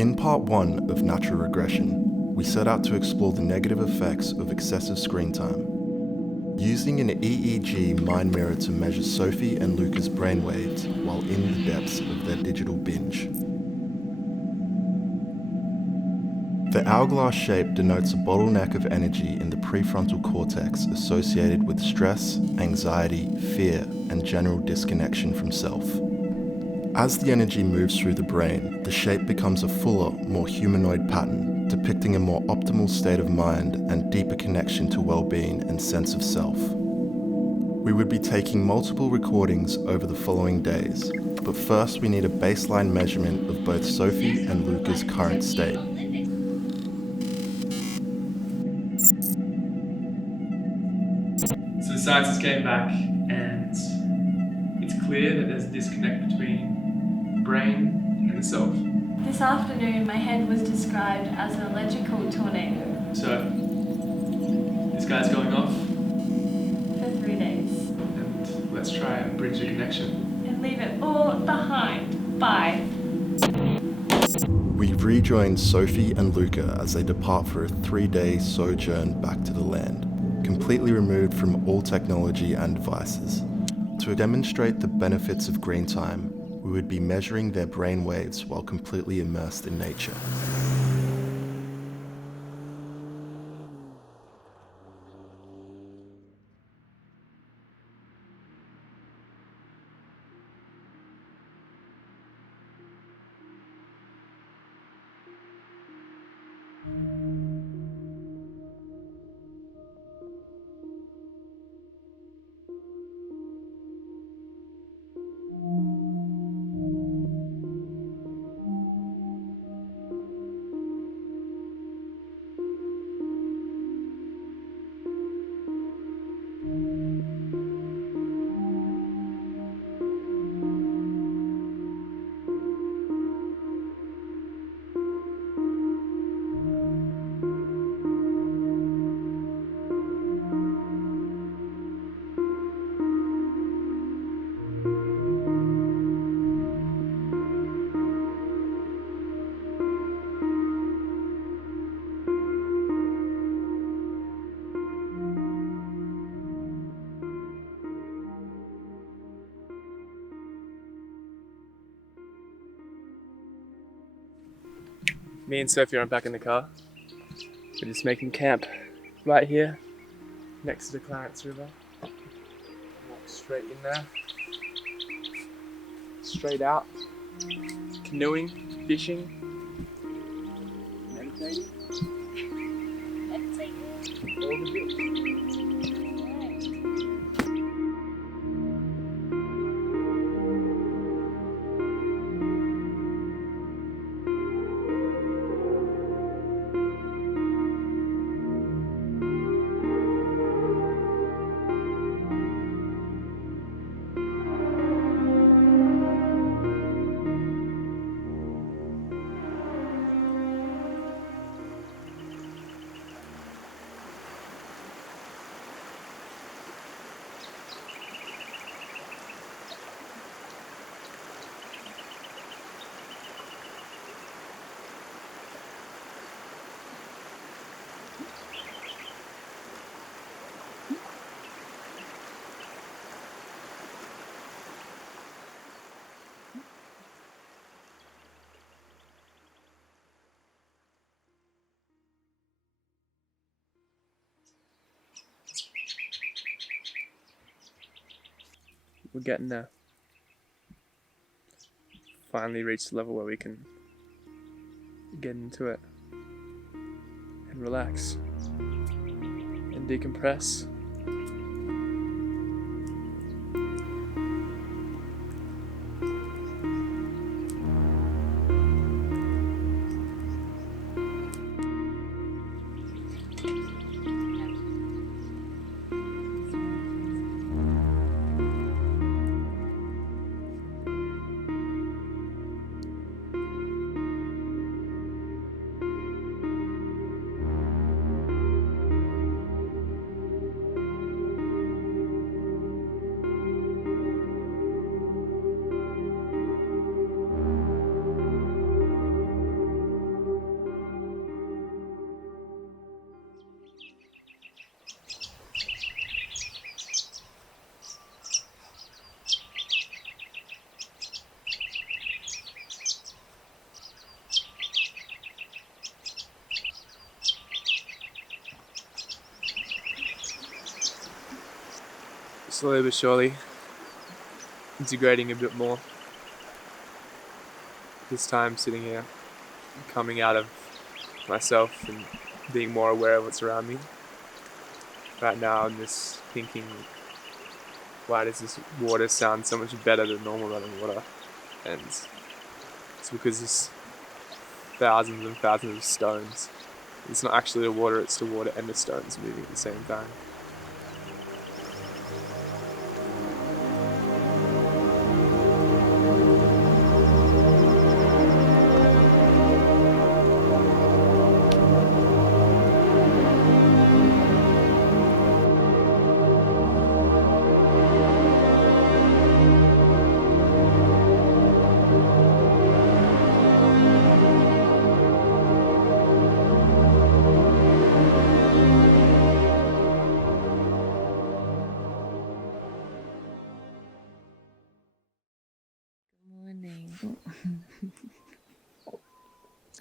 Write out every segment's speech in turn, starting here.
In part 1 of Natural Regression, we set out to explore the negative effects of excessive screen time. Using an EEG mind mirror to measure Sophie and Luca's brainwaves while in the depths of their digital binge. The hourglass shape denotes a bottleneck of energy in the prefrontal cortex associated with stress, anxiety, fear, and general disconnection from self. As the energy moves through the brain, the shape becomes a fuller, more humanoid pattern, depicting a more optimal state of mind and deeper connection to well-being and sense of self. We would be taking multiple recordings over the following days, but first we need a baseline measurement of both Sophie and Luca's current state. So the scientists came back and it's clear that there's a disconnect between the brain and the self. This afternoon, my head was described as an electrical tornado. So, this guy's going off, For 3 days. and let's try and bridge the connection. And leave it all behind. Bye. We rejoin Sophie and Luca as they depart for a 3-day sojourn back to the land, completely removed from all technology and devices. To demonstrate the benefits of green time, we would be measuring their brain waves while completely immersed in nature. Me and Sophie are back in the car. We're just making camp right here, next to the Clarence River. Walk straight in there. Straight out. Canoeing, fishing, meditating. All the bits. We're getting there. Finally reached the level where we can get into it and relax and decompress. slowly but surely integrating a bit more. This time sitting here, coming out of myself and being more aware of what's around me. Right now I'm just thinking, why does this water sound so much better than normal running water? And it's because there's thousands and thousands of stones. It's not actually the water, it's the water and the stones moving at the same time.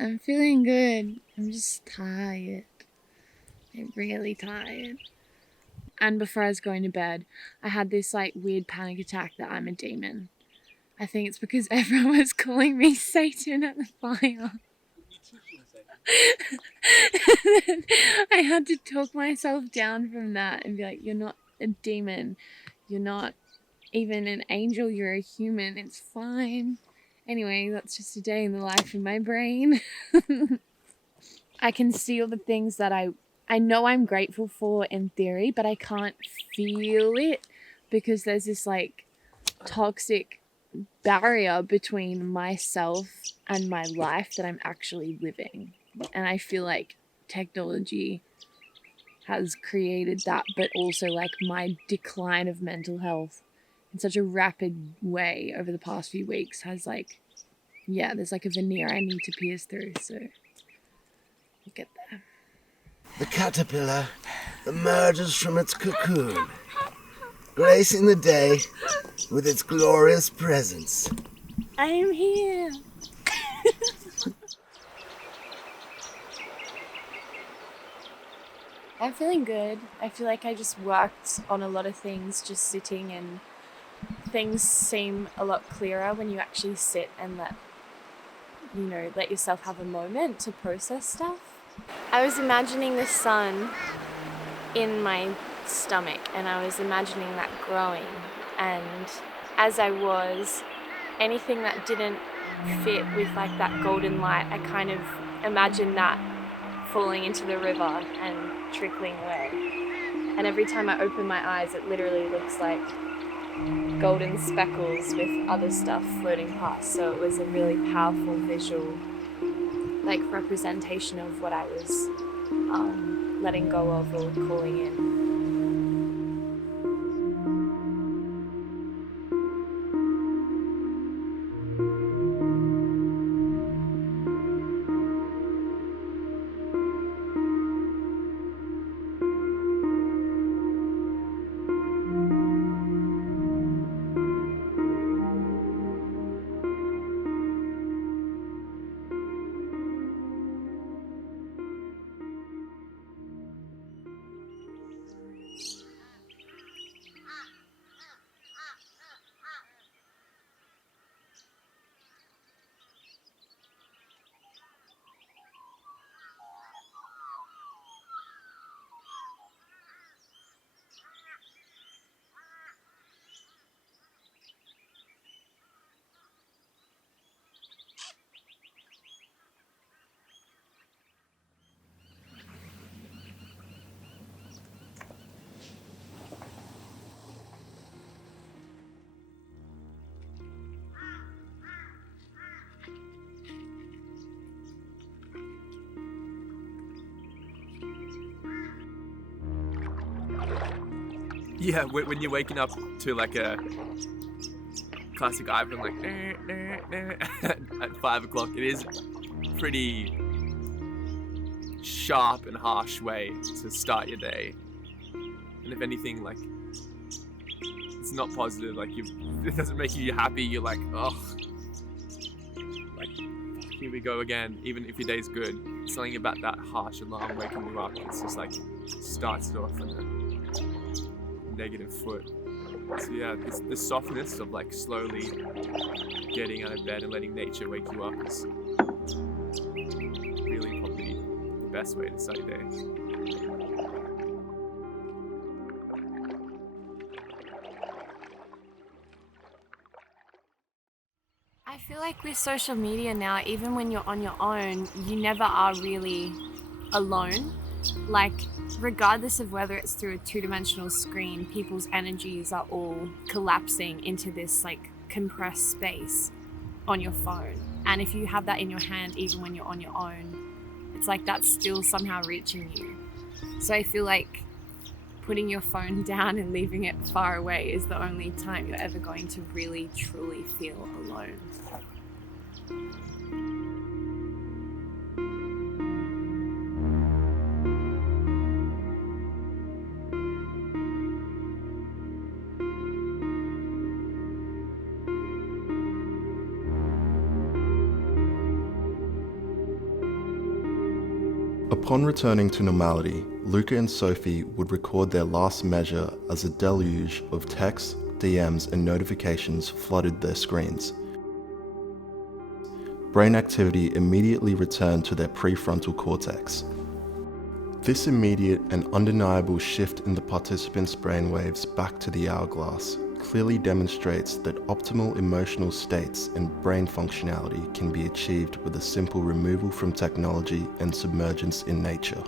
I'm feeling good. I'm just tired. I'm really tired. And before I was going to bed, I had this like weird panic attack that I'm a demon. I think it's because everyone was calling me Satan at the fire. I had to talk myself down from that and be like, you're not a demon. You're not even an angel. You're a human. It's fine. Anyway, that's just a day in the life of my brain. I can see all the things that I know I'm grateful for in theory, but I can't feel it because there's this like toxic barrier between myself and my life that I'm actually living. And I feel like technology has created that, but also like my decline of mental health in such a rapid way over the past few weeks has like, yeah, there's like a veneer I need to pierce through, so we'll get there. The caterpillar emerges from its cocoon, gracing the day with its glorious presence. I am here. I'm feeling good. I feel like I just worked on a lot of things just sitting, and things seem a lot clearer when you actually sit and let yourself have a moment to process stuff. I was imagining the sun in my stomach and I was imagining that growing, and as I was, anything that didn't fit with like that golden light, I kind of imagined that falling into the river and trickling away. And every time I open my eyes, it literally looks like golden speckles with other stuff floating past. So it was a really powerful visual like representation of what I was letting go of or calling in. Yeah, when you're waking up to like a classic Ivan, like at 5 o'clock, it is pretty sharp and harsh way to start your day. And if anything, like, it's not positive, like it doesn't make you happy, you're like, oh, like, here we go again, even if your day's good. Something about that harsh alarm waking you up, it's just like, starts it off in a negative foot. So yeah, the softness of like slowly getting out of bed and letting nature wake you up is really probably the best way to start your day. I feel like with social media now, even when you're on your own, you never are really alone. Like, regardless of whether it's through a two-dimensional screen, people's energies are all collapsing into this like compressed space on your phone. And if you have that in your hand, even when you're on your own, it's like that's still somehow reaching you. So I feel like putting your phone down and leaving it far away is the only time you're ever going to really, truly feel alone. Upon returning to normality, Luca and Sophie would record their last measure as a deluge of texts, DMs, and notifications flooded their screens. Brain activity immediately returned to their prefrontal cortex. This immediate and undeniable shift in the participants' brainwaves back to the hourglass clearly demonstrates that optimal emotional states and brain functionality can be achieved with a simple removal from technology and submergence in nature.